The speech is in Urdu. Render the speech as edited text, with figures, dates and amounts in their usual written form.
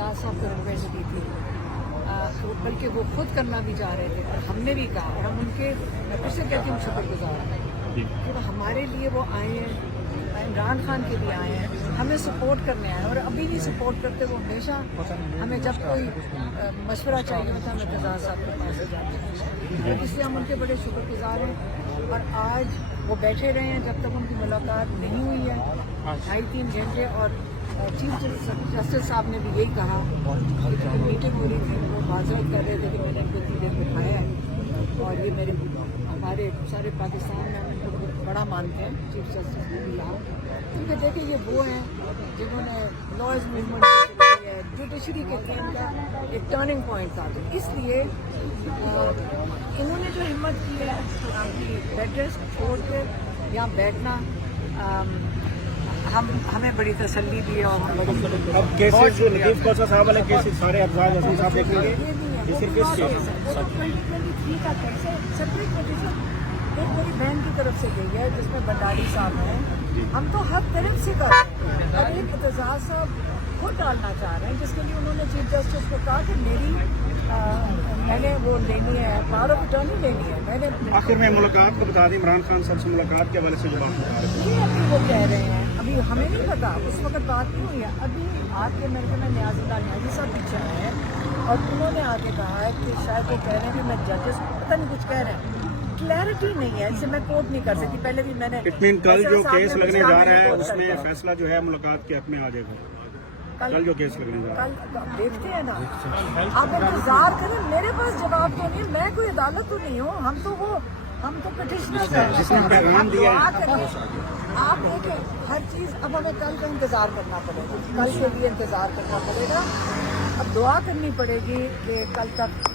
اعتزاز صاحب کو ریکویسٹ کی تھی، بلکہ وہ خود کرنا بھی چاہ رہے تھے اور ہم نے بھی کہا، اور ہم ان کے میں پھر سے کہتی ہوں شکر گزار ہیں کہ وہ ہمارے لیے وہ آئے ہیں، عمران خان کے بھی آئے ہیں، ہمیں سپورٹ کرنے آئے ہیں، اور ابھی بھی سپورٹ کرتے وہ ہمیشہ ہمیں جب کوئی مشورہ چاہیے ہوتا ہے ہم اعتزاز صاحب کے پاس جاتے ہیں، اس لیے ہم ان کے بڑے شکر گزار ہیں۔ اور آج وہ بیٹھے رہے ہیں جب تک ان کی ملاقات نہیں ہوئی ہے 2.5-3 گھنٹے، اور چیف جسٹس صاحب نے بھی یہی کہا کہ جب میٹنگ ہو رہی تھی وہ معذرت کر رہے تھے کہ میں نے ان کو اتنی دیر بٹھایا ہے، اور یہ میرے ہمارے سارے پاکستان میں ہم ان کو بہت بڑا مانتے ہیں چیف جسٹس نے بھی یہاں، کیونکہ دیکھیں یہ وہ ہیں جنہوں نے لاز موومنٹ ہے، جوڈیشری کے ٹیم کا ایک ٹرننگ پوائنٹ تھا، تو اس لیے انہوں نے جو ہمت کی ہے اپنی بیڈ ریسٹ چھوڑ کے یہاں بیٹھنا، ہمیں بڑی تسلی دی ہے، اور ہم بڑی اب کیسز جو لطیف کوچا صاحب والے کیسز سارے افزاز وسیم صاحب دیکھ لیں گے، یہ نہیں ہے، یہ صرف اس کیس 2023 کا کیسے سیپریٹ پٹیشن ایک میری بہن کی طرف سے گئی ہے جس میں بنڈاری صاحب ہیں، ہم تو ہر طرف سے کر رہے ہیں، اور ایک اعتزاز صاحب خود ڈالنا چاہ رہے ہیں جس کے لیے انہوں نے چیف جسٹس کو کہا کہ میں نے وہ لینی ہے، پاور آف اٹارنی لینی ہے، میں نے آخر میں ملاقات کو بتا دی، عمران خان صاحب سے ملاقات کے حوالے سے جو بات بتا رہے یہ ابھی وہ کہہ رہے ہیں، ابھی ہمیں نہیں پتا، اس وقت بات نہیں ہوئی ہے، ابھی آپ کے میرے میں نیاز اللہ نیازی صاحب پیچھے آئے ہیں اور انہوں نے آگے کہا ہے کہ شاید وہ کہہ رہے ہیں کہ میں ججز پتہ نہیں کچھ کہہ رہے ہیں، کلیئرٹی نہیں ہے، اسے میں کوٹ نہیں کر سکتی، پہلے بھی میں نے اٹ مین کل جو کیس لگنے جا رہا ہے اس میں فیصلہ جو ہے ملاقات کے حق میں آ جائے گا، کل جو کیس لگنے جا رہا ہے کل دیکھتے ہیں نا، آپ انتظار کریں، میرے پاس جواب تو نہیں، میں کوئی عدالت تو نہیں ہوں، ہم تو پٹیشنر ہیں، جس نے پیغام دیا ہے آپ دیکھیں ہر چیز، اب ہمیں کل کا انتظار کرنا پڑے گا، کل کے لیے انتظار کرنا پڑے گا، اب دعا کرنی پڑے گی کہ کل تک